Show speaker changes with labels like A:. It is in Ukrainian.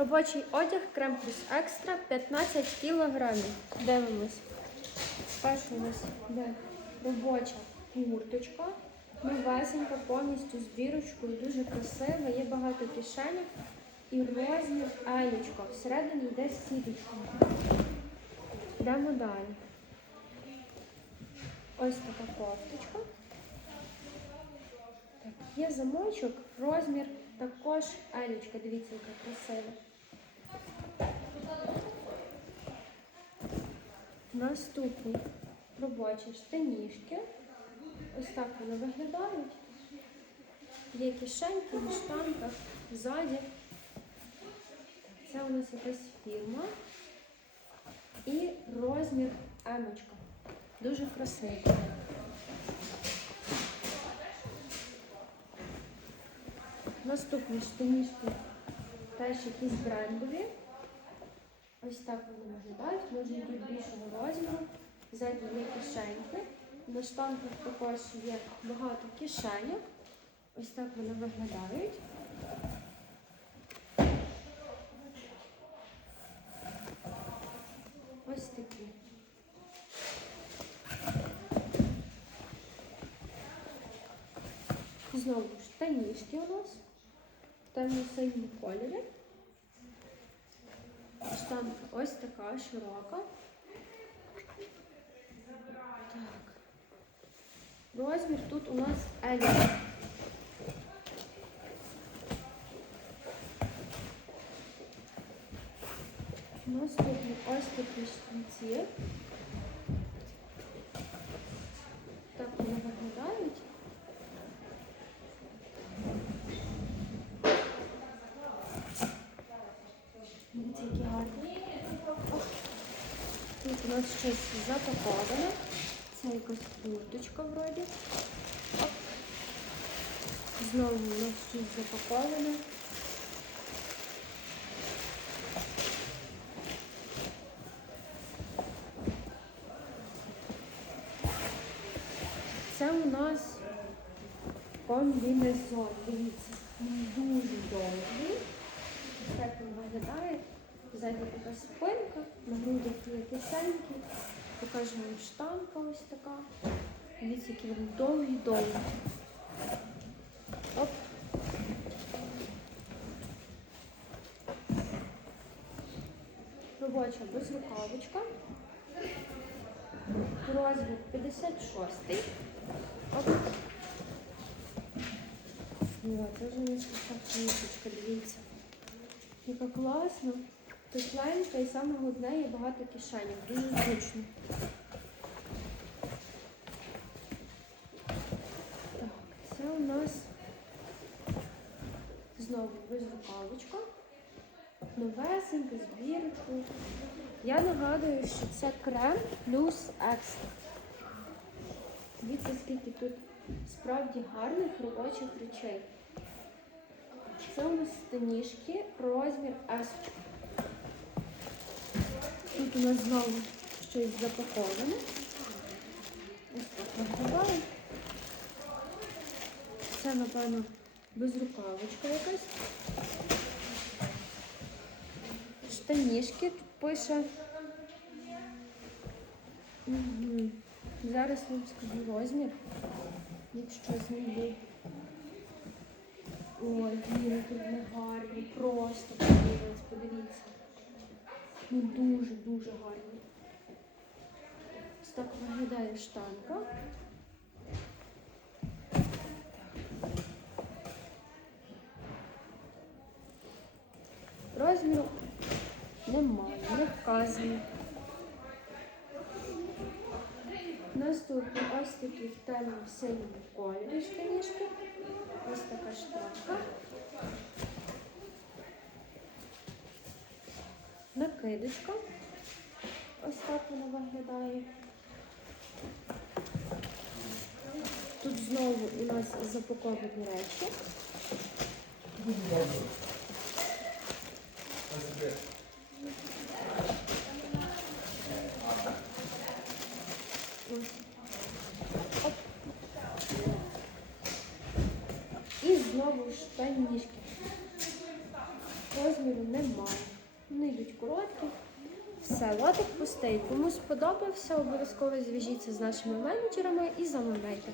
A: Робочий одяг крем плюс екстра 15 кілограмів. Дивимось. Перший у нас йде робоча курточка. Новесенька, повністю з бірочкою, дуже красива, є багато кишенів і розмір елічка. Всередині йде сіточка. Йдемо далі. Ось така кофточка. Так, є замочок, розмір також елічка. Дивіться, яка красива. Наступний робочі штанішки. Ось так вони виглядають. Є кишеньки на штанках ззаді. Це у нас якась фірма. І розмір емочка. Дуже красивий. Наступні штанішки теж якісь брендові. Ось так вони виглядають, може йдуть більшого розміру. Ззаді є кишеньки. На штанках також є багато кишеньок. Ось так вони виглядають. Ось такі. Знову ж штанішки у нас в темно-синьому кольорі. Штанка ось така широка. Так. Розмір тут у нас L. Наступні ось такі штанці. Так вони виглядають. У нас щось запаковане. Це якась курточка вроді. Оп. Знову у нас щось запаковане. Це у нас комбінезон. Дивіться, дуже довгий. Ось так він виглядає. Ззаді така спинка, на грудях є кисеньки. Покажу вам штанка ось така. Дивіться, який він довгий-довгий. Оп. Робоча безрукавочка. Розмір 56. Оп. О, це вже не така книжечка, дивіться. Яка класна, тепленька і саме головне є багато кишенів. Дуже зручно. Так, це у нас знову безрукавочка. Новесенька, з бірочкою. Я нагадую, що це крем плюс екстра. Дивіться, скільки тут справді гарних робочих речей. Це у нас станіжки, розмір S. Тут у нас знову щось запаковане. Ось так виглядає. Це, напевно, безрукавочка якась. Штанішки тут пише. Угу. Зараз вам скажу розмір, якщо знайду. Ой, він тут не гарний, просто подивіться, подивіться. Ну дуже-дуже гарний. Ось так виглядає штанка. Розміру немає, не вказано. Наступні ось такі в темному синьому кольорі штанішки. Ось така штанка. Накидочка. Ось так вона виглядає. Тут знову у нас запаковані речі. І знову штанішки. Розміру немає. Все, лотик пустий. Кому сподобався, обов'язково зв'яжіться з нашими менеджерами і замовляйте.